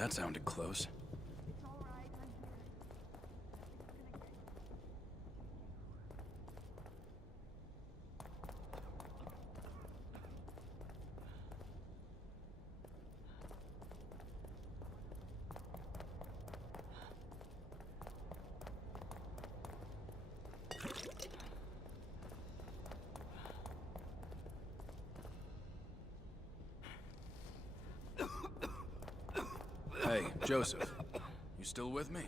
That sounded close. It's all right, I'm here. Nothing's gonna get Hey, Joseph. You still with me?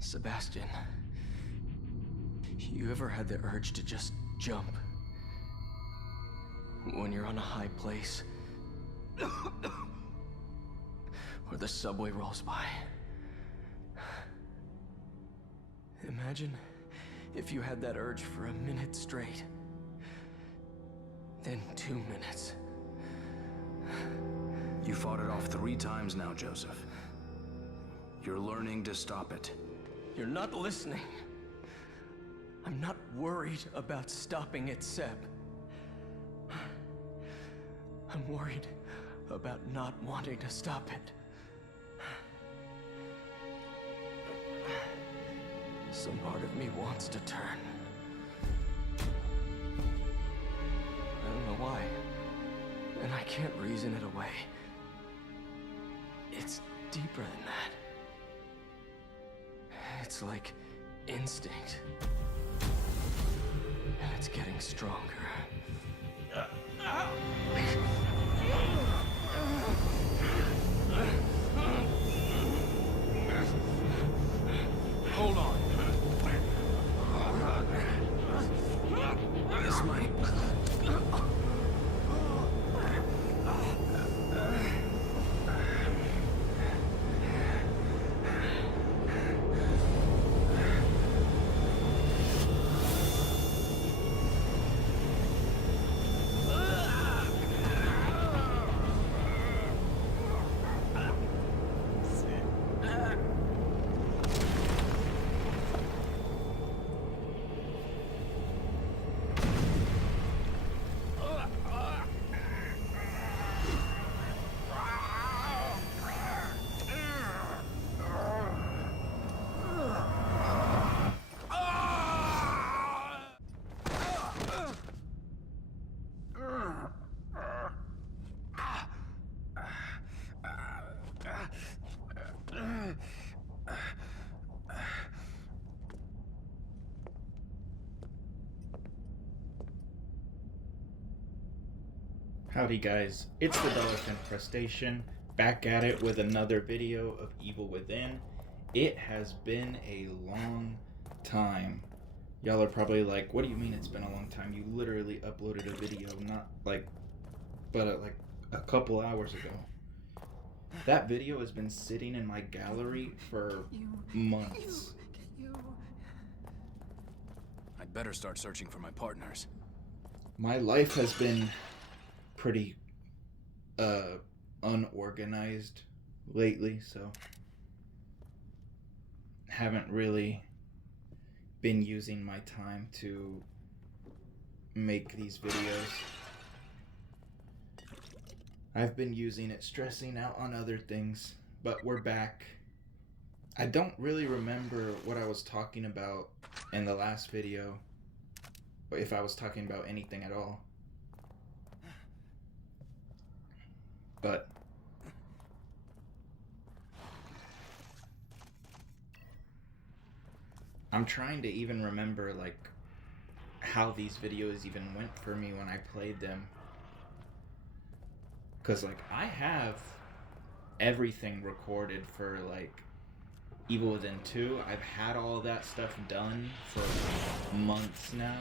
Sebastian, you ever had the urge to just jump? When you're on a high place? Or the subway rolls by? Imagine if you had that urge for a minute straight. Then 2 minutes. You fought it off 3 times now, Joseph. You're learning to stop it. You're not listening. I'm not worried about stopping it, Seb. I'm worried about not wanting to stop it. Some part of me wants to turn. I don't know why, and I can't reason it away. It's deeper than that. It's like instinct. And it's getting stronger. Hold on. This might... Howdy guys, it's the Dallerfin'd Crustacean, back at it with another video of Evil Within. It has been a long time. Y'all are probably like, what do you mean it's been a long time? You literally uploaded a video, not like, but like a couple hours ago. That video has been sitting in my gallery for months. I'd better start searching for my partners. My life has been pretty unorganized lately, so haven't really been using my time to make these videos. I've been using it stressing out on other things, but we're back. I don't really remember what I was talking about in the last video, or if I was talking about anything at all. But I'm trying to even remember like how these videos even went for me when I played them. Cause like I have everything recorded for like Evil Within 2. I've had all that stuff done for months now.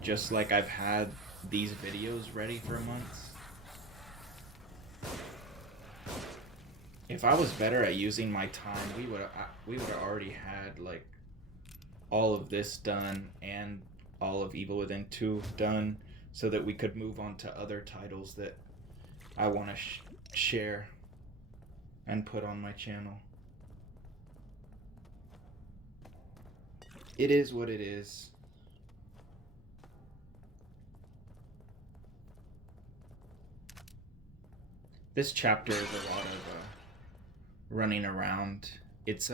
Just like I've had these videos ready for months. If I was better at using my time, we would have already had like all of this done and all of Evil Within 2 done, so that we could move on to other titles that I want to share and put on my channel. It is what it is. This chapter is a lot of running around. It's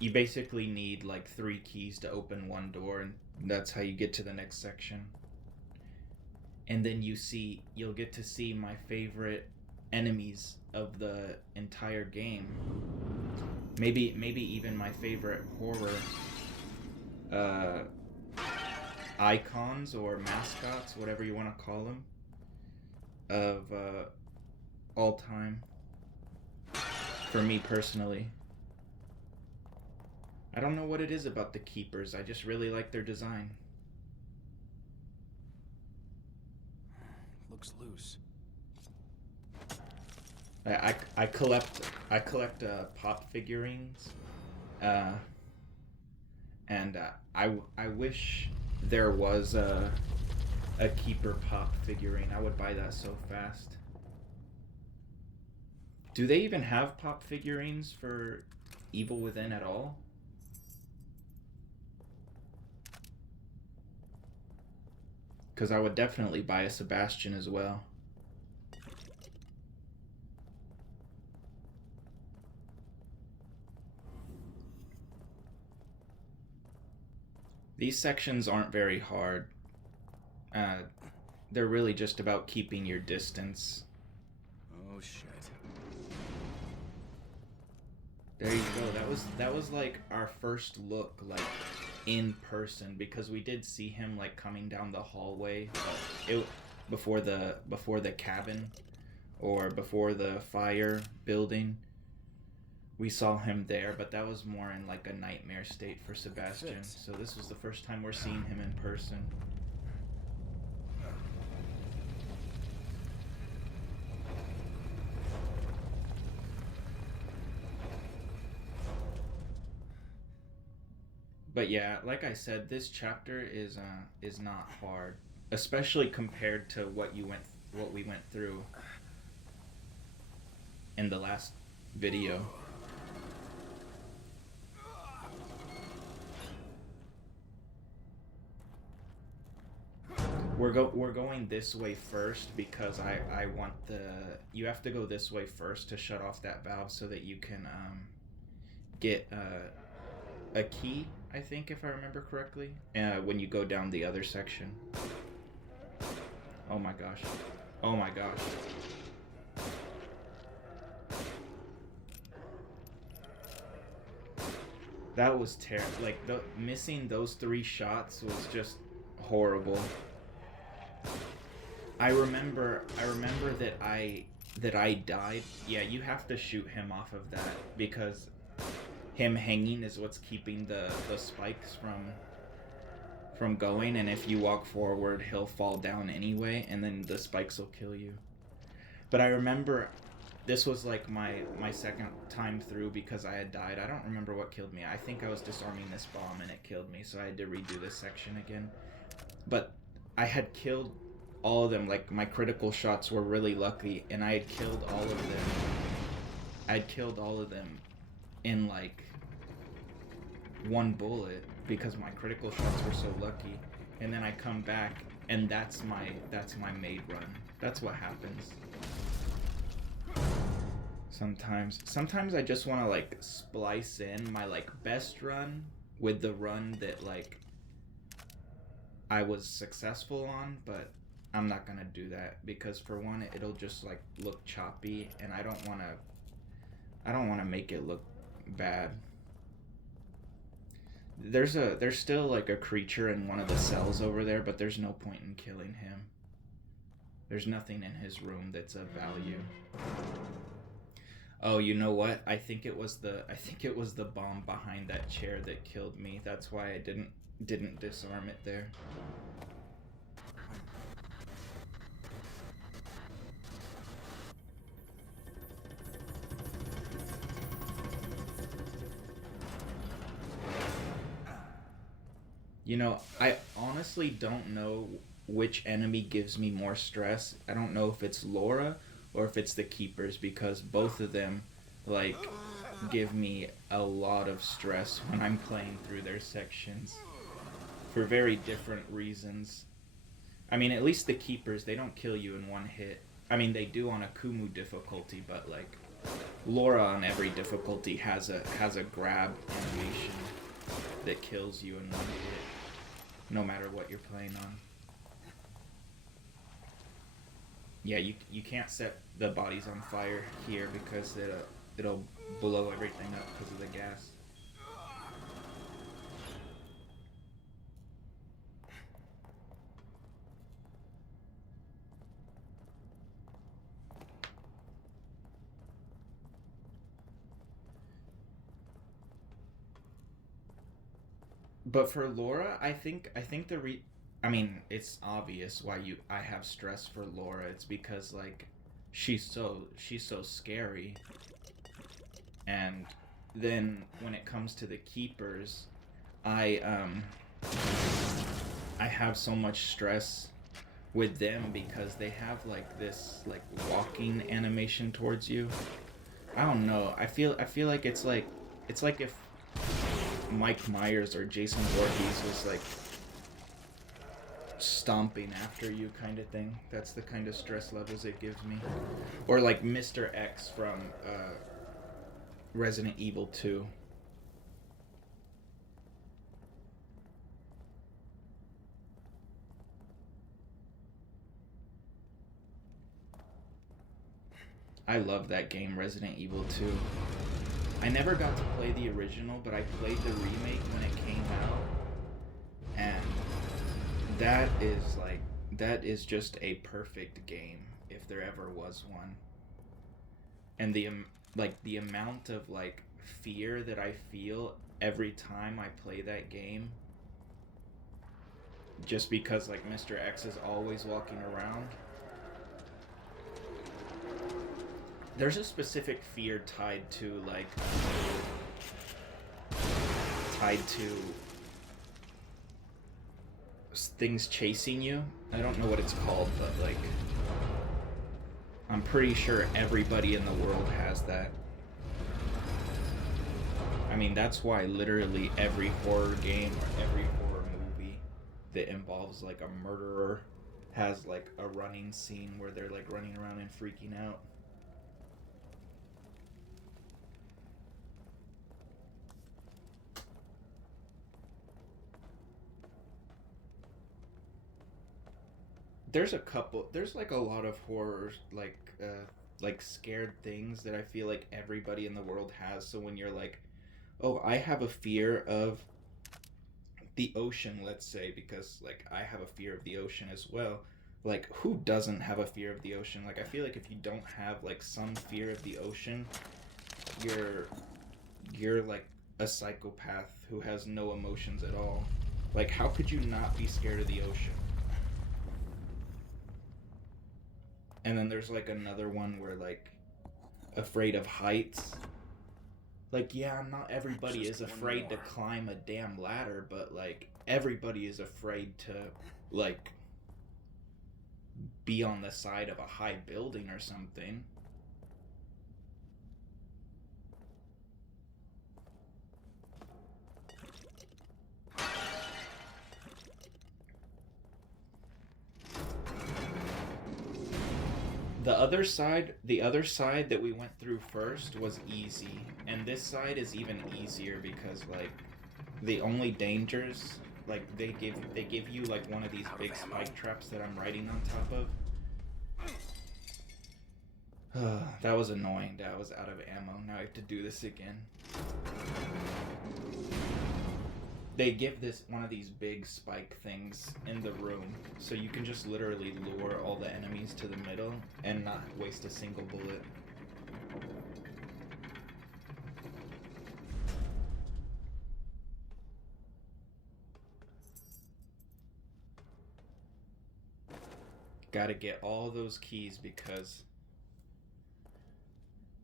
you basically need like 3 keys to open one door, and that's how you get to the next section. And then you'll get to see my favorite enemies of the entire game. Maybe even my favorite horror icons or mascots, whatever you want to call them, of all time. For me personally. I don't know what it is about the keepers. I just really like their design. Looks loose. I collect pop figurines, and I wish there was a keeper pop figurine. I would buy that so fast. Do they even have pop figurines for Evil Within at all? Because I would definitely buy a Sebastian as well. These sections aren't very hard. They're really just about keeping your distance. Oh shit. There you go. That was like our first look, like in person, because we did see him like coming down the hallway, before the cabin, or before the fire building. We saw him there, but that was more in like a nightmare state for Sebastian. So this was the first time we're seeing him in person. But yeah, like I said, this chapter is not hard, especially compared to what we went through in the last video. We're going this way first because I want you have to go this way first to shut off that valve so that you can get a key, I think, if I remember correctly, when you go down the other section. Oh my gosh. Oh my gosh. That was terrible. Like, missing those 3 shots was just horrible. I remember that I died. Yeah, you have to shoot him off of that, because him hanging is what's keeping the spikes from going, and if you walk forward, he'll fall down anyway, and then the spikes will kill you. But I remember this was like my second time through because I had died. I don't remember what killed me. I think I was disarming this bomb and it killed me, so I had to redo this section again. But I had killed all of them. Like, my critical shots were really lucky, and I had killed all of them. I'd killed all of them in like 1 bullet because my critical shots were so lucky. And then I come back, and that's my maid run. That's what happens. Sometimes I just want to like splice in my like best run with the run that like I was successful on, but I'm not gonna do that because, for one, it'll just like look choppy, and I don't want to make it look bad. There's still like a creature in one of the cells over there, but there's no point in killing him. There's nothing in his room that's of value. Oh, you know what? I think it was the bomb behind that chair that killed me. That's why I didn't disarm it there. You know, I honestly don't know which enemy gives me more stress. I don't know if it's Laura or if it's the Keepers, because both of them, like, give me a lot of stress when I'm playing through their sections for very different reasons. I mean, at least the keepers, they don't kill you in one hit. I mean, they do on Akumu difficulty, but like Laura on every difficulty has a grab animation that kills you in one hit, no matter what you're playing on. Yeah, you can't set the bodies on fire here because it'll blow everything up because of the gas. But for Laura, I think I mean, it's obvious why I have stress for Laura. It's because like she's so scary. And then when it comes to the keepers, I have so much stress with them because they have like this like walking animation towards you. I don't know. I feel like it's like if Mike Myers or Jason Voorhees was like stomping after you kind of thing. That's the kind of stress levels it gives me. Or like Mr. X from Resident Evil 2. I love that game, Resident Evil 2. I never got to play the original, but I played the remake when it came out. And that is just a perfect game if there ever was one. And the amount of like fear that I feel every time I play that game, just because like Mr. X is always walking around. There's a specific fear tied to things chasing you. I don't know what it's called, but like I'm pretty sure everybody in the world has that. I mean, that's why literally every horror game or every horror movie that involves like a murderer has like a running scene where they're like running around and freaking out. There's like a lot of horror, like scared things that I feel like everybody in the world has. So when you're like, oh, I have a fear of the ocean, let's say, because like I have a fear of the ocean as well. Like, who doesn't have a fear of the ocean? Like, I feel like if you don't have like some fear of the ocean, you're like a psychopath who has no emotions at all. Like, how could you not be scared of the ocean? And then there's like another one where like afraid of heights. Like, yeah, not everybody is afraid to climb a damn ladder, but like everybody is afraid to like be on the side of a high building or something. The other side that we went through first was easy, and this side is even easier because like the only dangers, like they give you like one of these big spike traps that I'm riding on top of. That was annoying. That was out of ammo. Now I have to do this again. They give this one of these big spike things in the room, so you can just literally lure all the enemies to the middle and not waste a single bullet. Gotta get all those keys because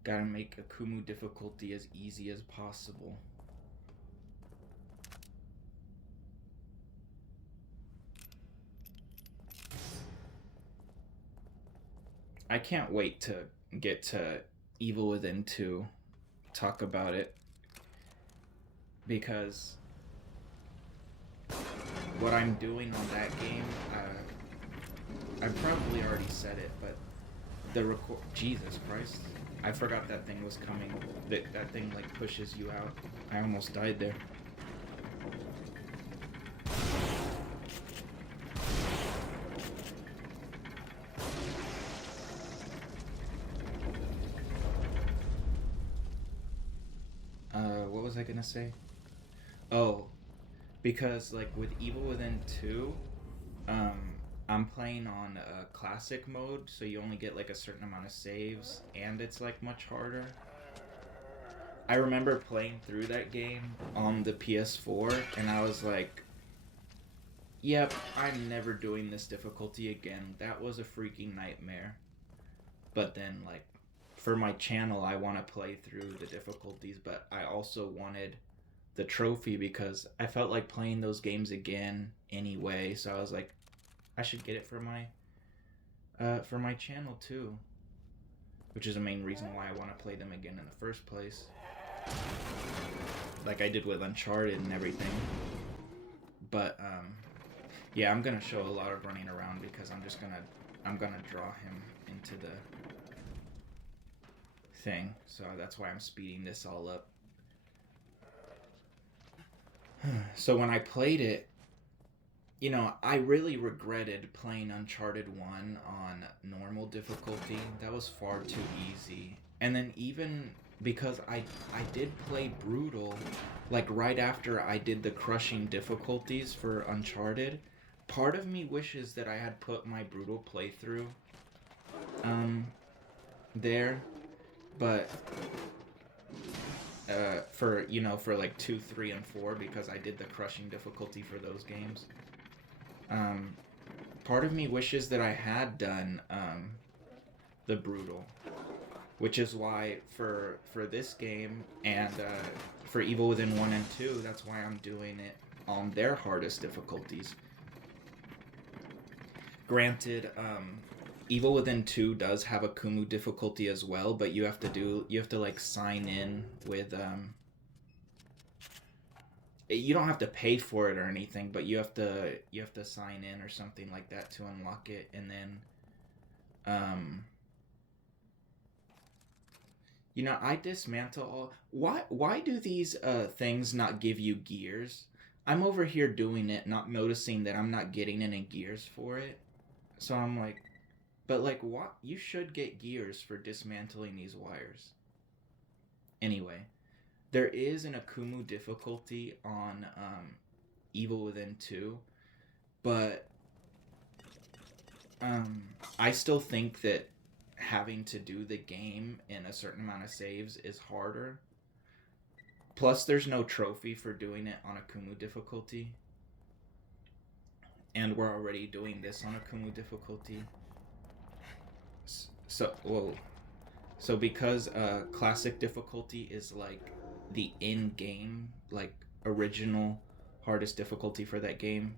gotta make Akumu difficulty as easy as possible. I can't wait to get to Evil Within 2, talk about it, because what I'm doing on that game, I probably already said it, but the record. Jesus Christ! I forgot that thing was coming. That thing like pushes you out. I almost died there. What was I gonna say? Oh, because like with Evil Within 2, I'm playing on classic mode, so you only get like a certain amount of saves, and it's like much harder. I remember playing through that game on the PS4, and I was like, yep, I'm never doing this difficulty again. That was a freaking nightmare. But then, like, for my channel, I want to play through the difficulties, but I also wanted the trophy because I felt like playing those games again anyway, so I was like, I should get it for my channel too, which is the main reason why I want to play them again in the first place, like I did with Uncharted and everything. But yeah, I'm gonna show a lot of running around because I'm gonna draw him into the thing, so that's why I'm speeding this all up. So when I played it, you know, I really regretted playing Uncharted 1 on normal difficulty. That was far too easy. And then even because I did play Brutal, like right after I did the crushing difficulties for Uncharted, part of me wishes that I had put my Brutal playthrough there, but for like 2, 3, and 4, because I did the crushing difficulty for those games. Part of me wishes that I had done the Brutal, which is why for this game and for Evil Within 1 and 2, that's why I'm doing it on their hardest difficulties. Granted, Evil Within 2 does have a Akumu difficulty as well, but you have to like sign in with you don't have to pay for it or anything, but you have to sign in or something like that to unlock it. And then you know, I dismantle all. Why do these things not give you gears? I'm over here doing it, not noticing that I'm not getting any gears for it. So I'm like, but like, what? You should get gears for dismantling these wires. Anyway, there is an Akumu difficulty on Evil Within 2, but I still think that having to do the game in a certain amount of saves is harder. Plus, there's no trophy for doing it on Akumu difficulty. And we're already doing this on Akumu difficulty. So because classic difficulty is like the in-game, like original hardest difficulty for that game,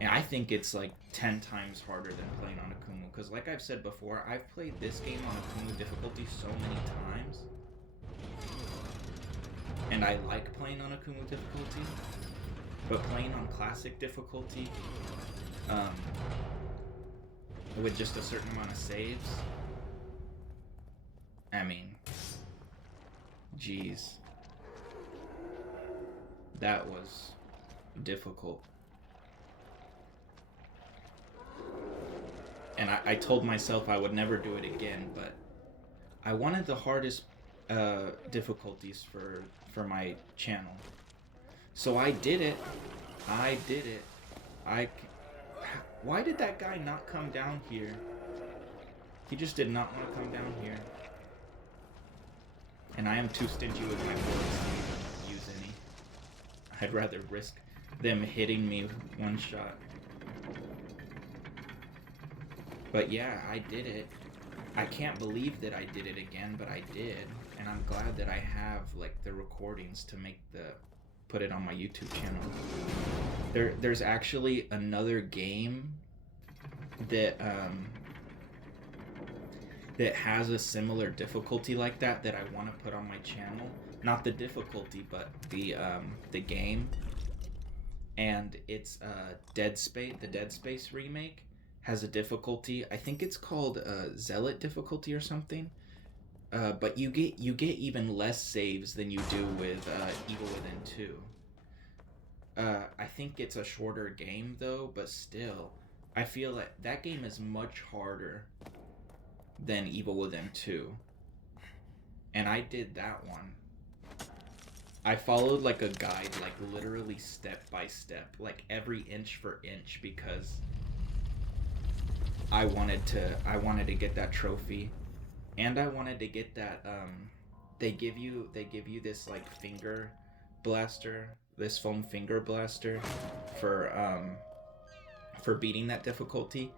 and I think it's like 10 times harder than playing on Akumu, because like I've said before, I've played this game on Akumu difficulty so many times, and I like playing on Akumu difficulty, but playing on classic difficulty with just a certain amount of saves, I mean, jeez, that was difficult. And I told myself I would never do it again, but I wanted the hardest difficulties for my channel. So I did it. Why did that guy not come down here? He just did not want to come down here. And I am too stingy with my bullets to even use any. I'd rather risk them hitting me one shot. But yeah, I did it. I can't believe that I did it again, but I did. And I'm glad that I have like the recordings to put it on my YouTube channel. There's actually another game that that has a similar difficulty like that I want to put on my channel. Not the difficulty, but the game. And it's Dead Space. The Dead Space remake has a difficulty. I think it's called Zealot difficulty or something. But you get even less saves than you do with Evil Within 2. I think it's a shorter game though, but still, I feel like that game is much harder than Evil Within 2. And I did that one. I followed like a guide, like literally step by step, like every inch for inch, because I wanted to get that trophy. And I wanted to get that they give you this like finger blaster, this foam finger blaster for beating that difficulty.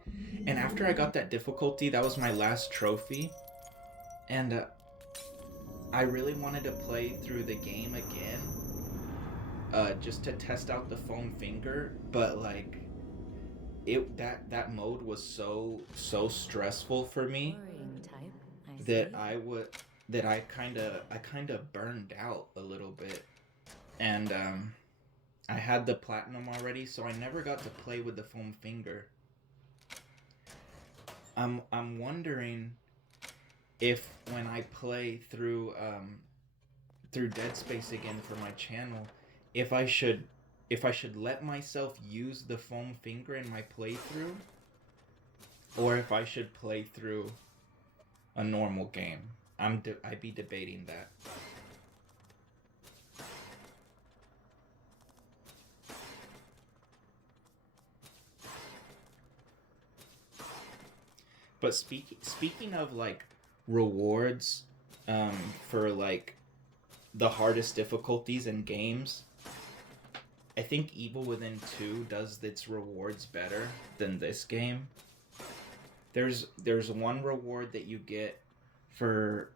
And after I got that difficulty, that was my last trophy. And I really wanted to play through the game again, just to test out the foam finger, but like that mode was so stressful for me that I kind of burned out a little bit. And I had the platinum already, so I never got to play with the foam finger. I'm wondering if when I play through Dead Space again for my channel, if I should let myself use the foam finger in my playthrough, or if I should play through a normal game. I'd be debating that. But speaking of like rewards for like the hardest difficulties in games, I think Evil Within 2 does its rewards better than this game. There's one reward that you get for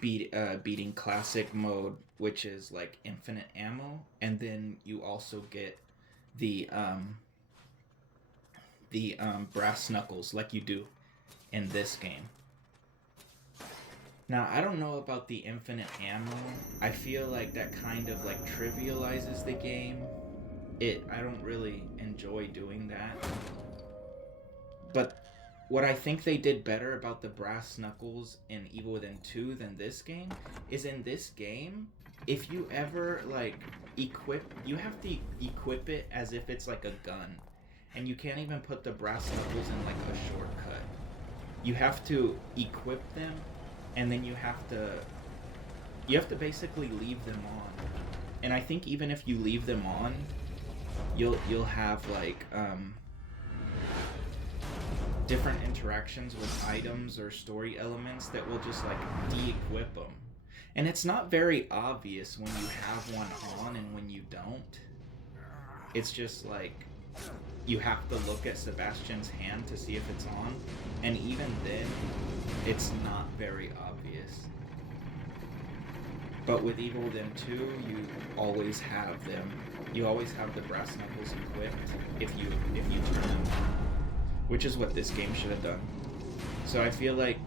beating classic mode, which is like infinite ammo, and then you also get the brass knuckles like you do in this game. Now, I don't know about the infinite ammo. I feel like that kind of like trivializes the game. I don't really enjoy doing that. But what I think they did better about the brass knuckles in Evil Within 2 than this game is, in this game, if you ever like you have to equip it as if it's like a gun. And you can't even put the brass knuckles in like a shortcut. You have to equip them, and then you have to basically leave them on. And I think even if you leave them on, you'll have like different interactions with items or story elements that will just like de-equip them. And it's not very obvious when you have one on and when you don't. It's just like you have to look at Sebastian's hand to see if it's on, and even then, it's not very obvious. But with Evil Within 2, you always have them. You always have the brass knuckles equipped if you turn them on, which is what this game should have done. So I feel like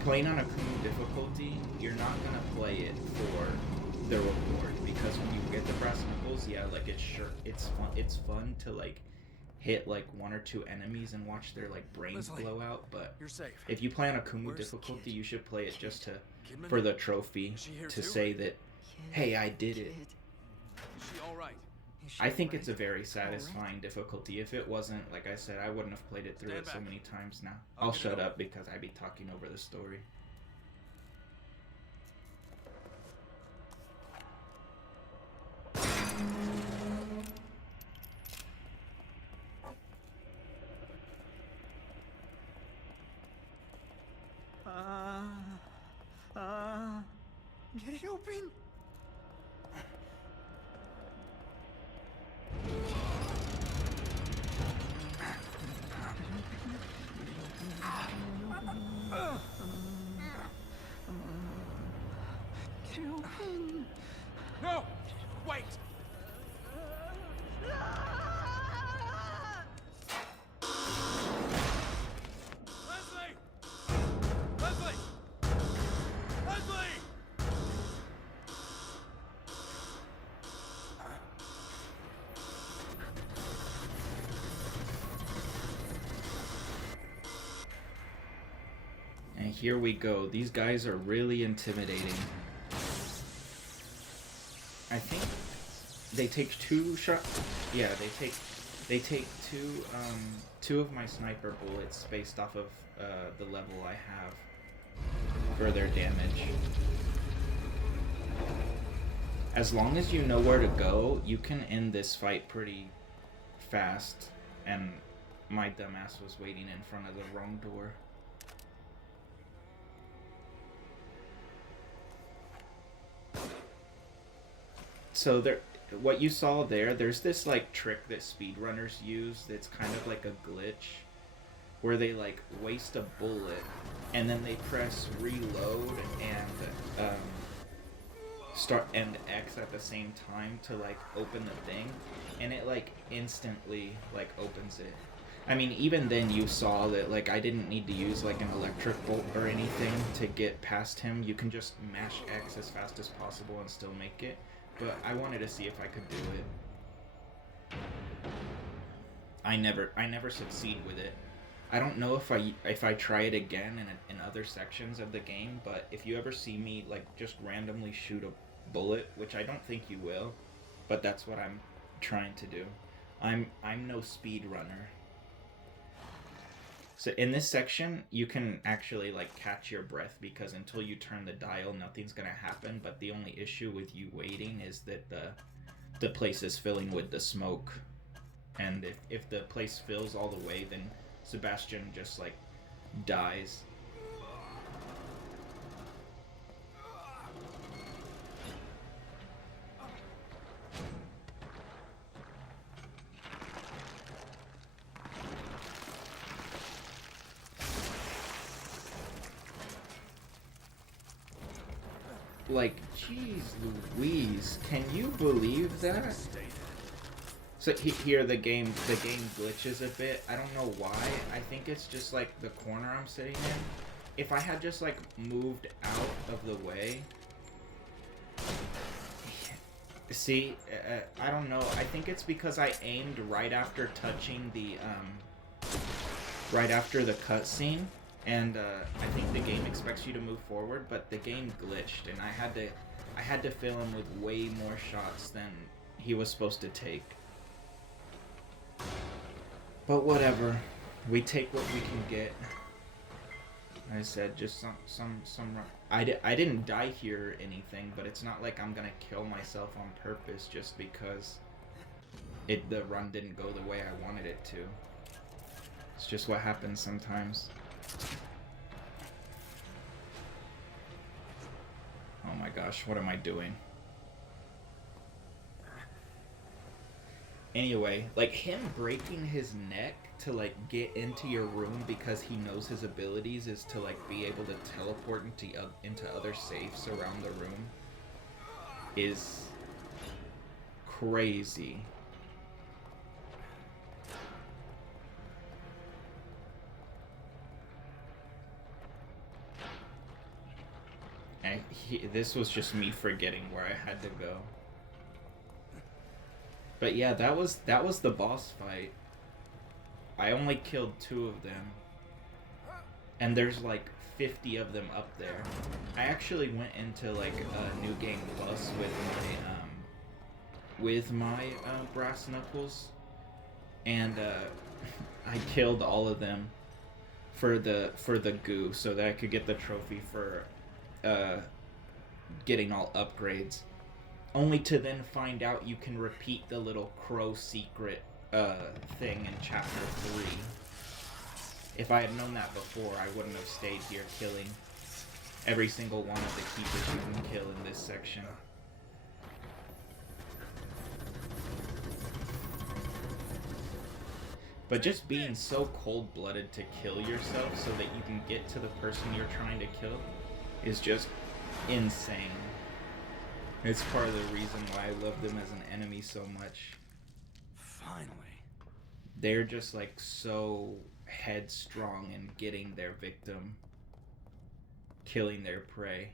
playing on Akumu difficulty, you're not gonna play it for the reward, because when you get the brass knuckles, yeah, like it's fun to like hit like one or two enemies and watch their like brains blow out. But if you play on Akumu difficulty, you should play it just for the trophy, to say that, hey, I did it. Is she all right? I think it's a very satisfying difficulty. If it wasn't, like I said, I wouldn't have played it through it so many times now. I'll shut up because I'd be talking over the story. Get it open! Get it open! No! Wait! Leslie! Leslie! Leslie! here we go. These guys are really intimidating. I think they take 2 shots. Yeah, they take two of my sniper bullets based off of the level I have for their damage. As long as you know where to go, you can end this fight pretty fast. And my dumbass was waiting in front of the wrong door. So there, what you saw there's this like trick that speedrunners use that's kind of like a glitch, where they like waste a bullet and then they press reload and start and X at the same time to like open the thing, and it like instantly like opens it. I mean, even then you saw that like I didn't need to use like an electric bolt or anything to get past him. You can just mash X as fast as possible and still make it. But I wanted to see if I could do it. I never succeed with it. I don't know if I try it again in other sections of the game, but if you ever see me like just randomly shoot a bullet, which I don't think you will, but that's what I'm trying to do. I'm no speed runner. So in this section, you can actually like catch your breath, because until you turn the dial, nothing's gonna happen. But the only issue with you waiting is that the place is filling with the smoke, and if the place fills all the way, then Sebastian just like dies. Like, jeez Louise, can you believe that? So here the game glitches a bit. I don't know why. I think it's just like the corner I'm sitting in. If I had just like moved out of the way. See, I don't know. I think it's because I aimed right after touching the right after the cutscene. And I think the game expects you to move forward, but the game glitched, and I had to fill him with way more shots than he was supposed to take. But whatever, we take what we can get. I said just some. I didn't die here or anything, but it's not like I'm gonna kill myself on purpose just because the run didn't go the way I wanted it to. It's just what happens sometimes. Oh my gosh, what am I doing? Anyway, like him breaking his neck to like get into your room because he knows his abilities is to like be able to teleport into other safes around the room is crazy. And this was just me forgetting where I had to go. But yeah, that was the boss fight. I only killed 2 of them. And there's like 50 of them up there. I actually went into like a New Game Plus with my brass knuckles, and I killed all of them for the goo, so that I could get the trophy for getting all upgrades, only to then find out you can repeat the little crow secret thing in chapter 3. If I had known that before, I wouldn't have stayed here killing every single one of the keepers you can kill in this section. But just being so cold-blooded to kill yourself so that you can get to the person you're trying to kill is just insane. It's part of the reason why I love them as an enemy so much. Finally. They're just like so headstrong in getting their victim, killing their prey.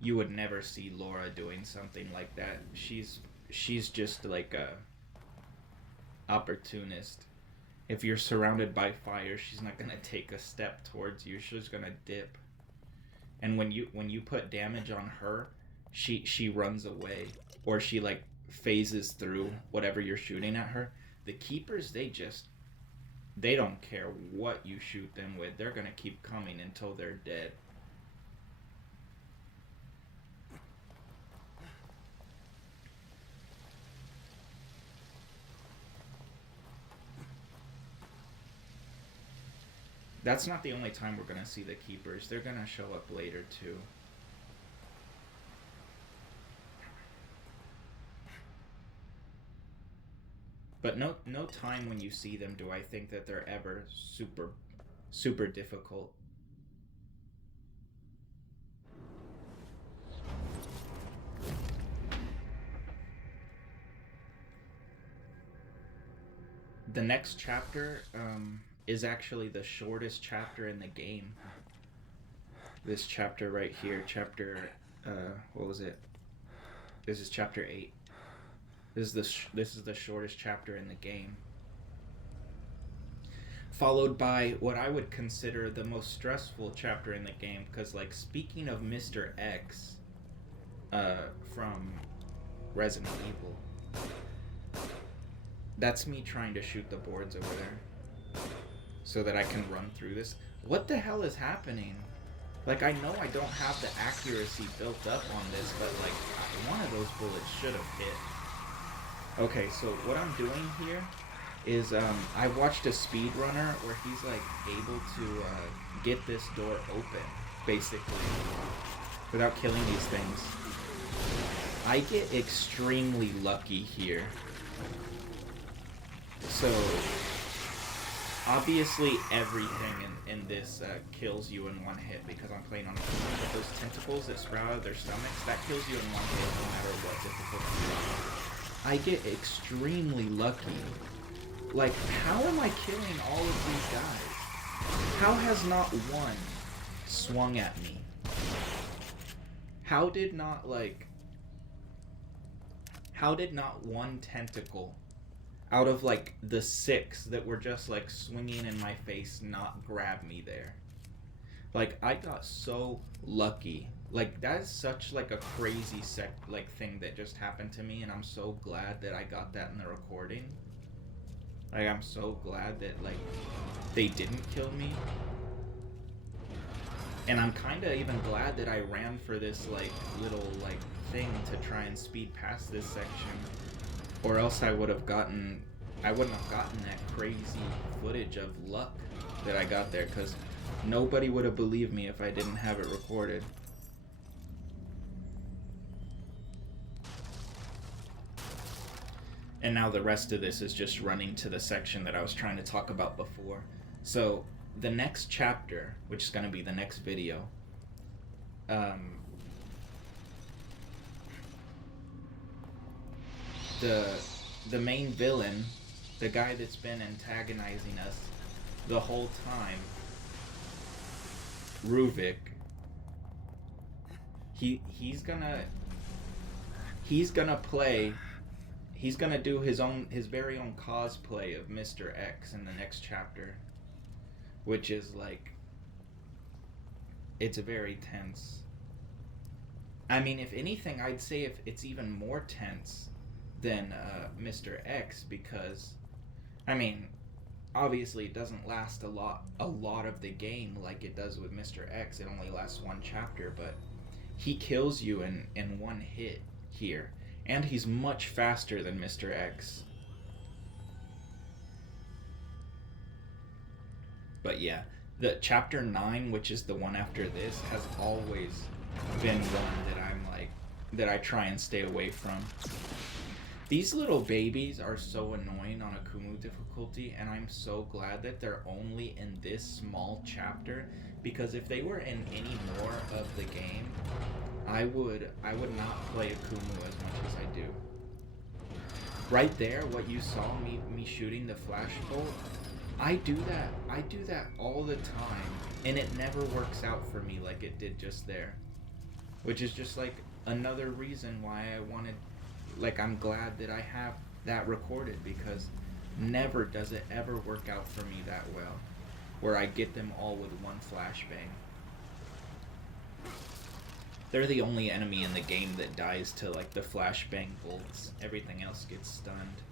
You would never see Laura doing something like that. She's just like a opportunist. If you're surrounded by fire, she's not gonna take a step towards you. She's gonna dip. And when you put damage on her, she runs away, or she like phases through whatever you're shooting at her. The keepers, they don't care what you shoot them with. They're gonna keep coming until they're dead. That's not the only time we're gonna see the keepers. They're gonna show up later too. But no time when you see them do I think that they're ever super difficult. The next chapter is actually the shortest chapter in the game. This chapter right here, chapter what was it? This is chapter 8. This is the shortest chapter in the game. Followed by what I would consider the most stressful chapter in the game, because like speaking of Mr. X from Resident Evil, that's me trying to shoot the boards over there so that I can run through this. What the hell is happening? Like, I know I don't have the accuracy built up on this, but like one of those bullets should have hit. Okay, so what I'm doing here is I watched a speedrunner where he's like able to get this door open, basically, without killing these things. I get extremely lucky here. So, obviously everything in this kills you in one hit because I'm playing on a computer. But those tentacles that sprout out of their stomachs, that kills you in one hit no matter what difficulty you are. I get extremely lucky. Like, how am I killing all of these guys? How has not one swung at me? How did not one tentacle out of like the 6 that were just like swinging in my face not grab me there? Like, I got so lucky. Like, that is such like a crazy thing that just happened to me, and I'm so glad that I got that in the recording. Like, I'm so glad that like they didn't kill me. And I'm kind of even glad that I ran for this like little like thing to try and speed past this section, or else I wouldn't have gotten that crazy footage of luck that I got there, because nobody would have believed me if I didn't have it recorded. And now the rest of this is just running to the section that I was trying to talk about before. So the next chapter, which is going to be the next video, the main villain, the guy that's been antagonizing us the whole time, Ruvik, he's gonna do his very own cosplay of Mr. X in the next chapter, which is like, it's very tense. I mean, if anything, I'd say if it's even more tense than Mr. X, because I mean, obviously it doesn't last a lot of the game like it does with Mr. X. It only lasts one chapter, but he kills you in one hit here. And he's much faster than Mr. X. But yeah, the chapter 9, which is the one after this, has always been one that I try and stay away from. These little babies are so annoying on Akumu difficulty, and I'm so glad that they're only in this small chapter, because if they were in any more of the game, I would not play Akumu as much as I do. Right there, what you saw me shooting the flash bolt, I do that all the time, and it never works out for me like it did just there. Which is just like another reason why I wanted, like, I'm glad that I have that recorded, because never does it ever work out for me that well, where I get them all with one flashbang. They're the only enemy in the game that dies to like the flashbang bolts. Everything else gets stunned.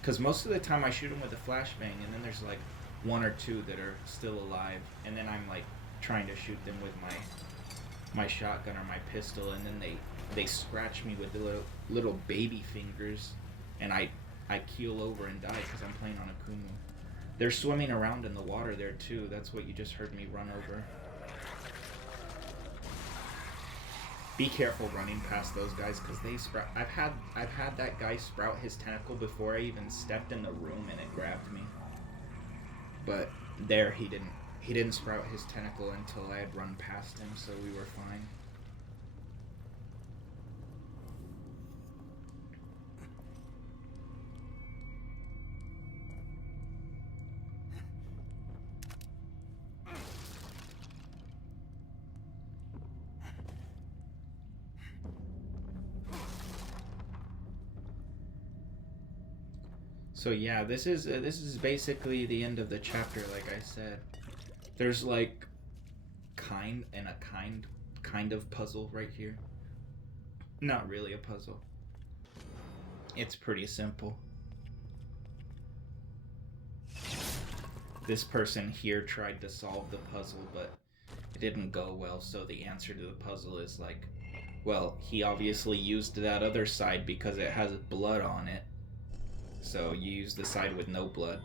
Because most of the time I shoot them with a flashbang, and then there's like one or two that are still alive, and then I'm like trying to shoot them with my shotgun or my pistol, and then they scratch me with the little baby fingers, and I keel over and die because I'm playing on Akumu. They're swimming around in the water there too. That's what you just heard me run over. Be careful running past those guys because they sprout. I've had that guy sprout his tentacle before I even stepped in the room and it grabbed me. But there he didn't sprout his tentacle until I had run past him, so we were fine. So yeah, this is basically the end of the chapter. Like I said, there's like kind of puzzle right here. Not really a puzzle. It's pretty simple. This person here tried to solve the puzzle, but it didn't go well. So the answer to the puzzle is like, well, he obviously used that other side because it has blood on it. So you use the side with no blood.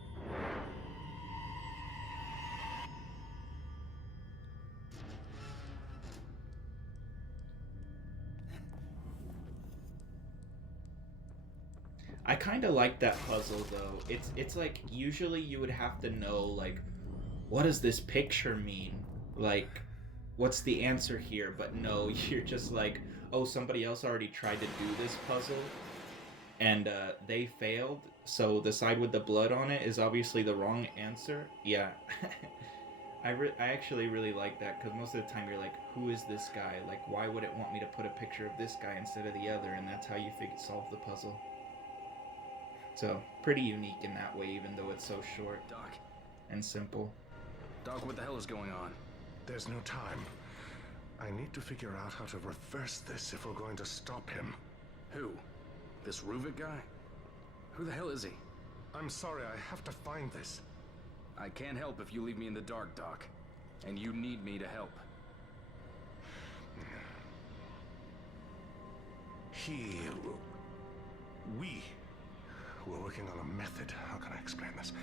I kind of like that puzzle though. It's like usually you would have to know like, what does this picture mean? Like, what's the answer here? But no, you're just like, oh, somebody else already tried to do this puzzle and they failed, so the side with the blood on it is obviously the wrong answer. Yeah. I actually really like that, because most of the time you're like, who is this guy? Like, why would it want me to put a picture of this guy instead of the other? And that's how you solve the puzzle. So, pretty unique in that way, even though it's so short. Doc. And simple. Doc, what the hell is going on? There's no time. I need to figure out how to reverse this if we're going to stop him. Who? This Ruvik guy? Who the hell is he? I'm sorry, I have to find this. I can't help if you leave me in the dark, Doc. And you need me to help. We were working on a method. How can I explain this?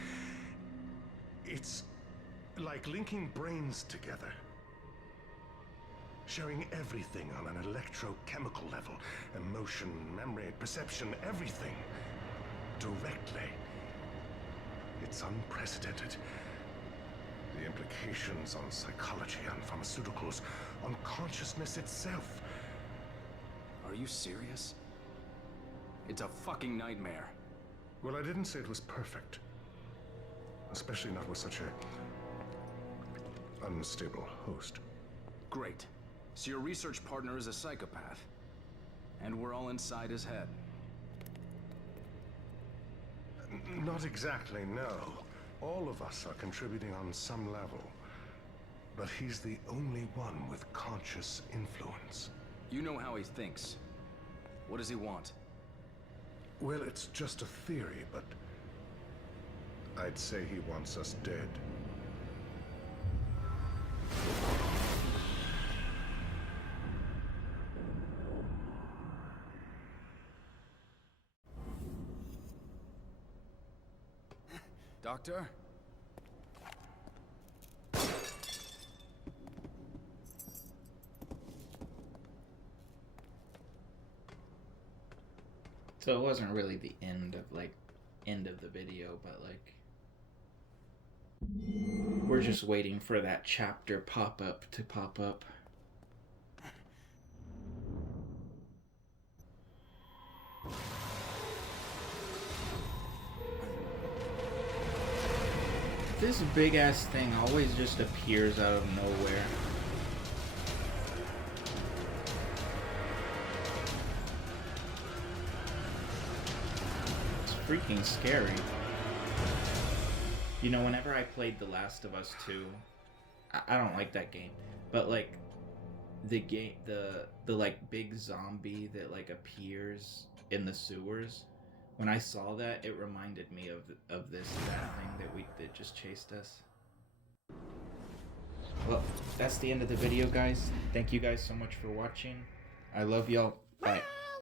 It's like linking brains together. Sharing everything on an electrochemical level. Emotion, memory, perception, everything. Directly. It's unprecedented. The implications on psychology, on pharmaceuticals, on consciousness itself. Are you serious? It's a fucking nightmare. Well, I didn't say it was perfect. Especially not with such a unstable host. Great. So your research partner is a psychopath. And we're all inside his head. Not exactly, no. All of us are contributing on some level. But he's the only one with conscious influence. You know how he thinks. What does he want? Well, it's just a theory, but I'd say he wants us dead. Doctor? So it wasn't really the end of the video, but like, we're just waiting for that chapter pop-up to pop up. This big ass thing always just appears out of nowhere. freaking scary. You know, whenever I played The Last of Us 2, I don't like that game, but like the game, the like big zombie that like appears in the sewers. When I saw that, it reminded me of this thing that just chased us. Well, that's the end of the video, guys. Thank you guys so much for watching. I love y'all. Bye.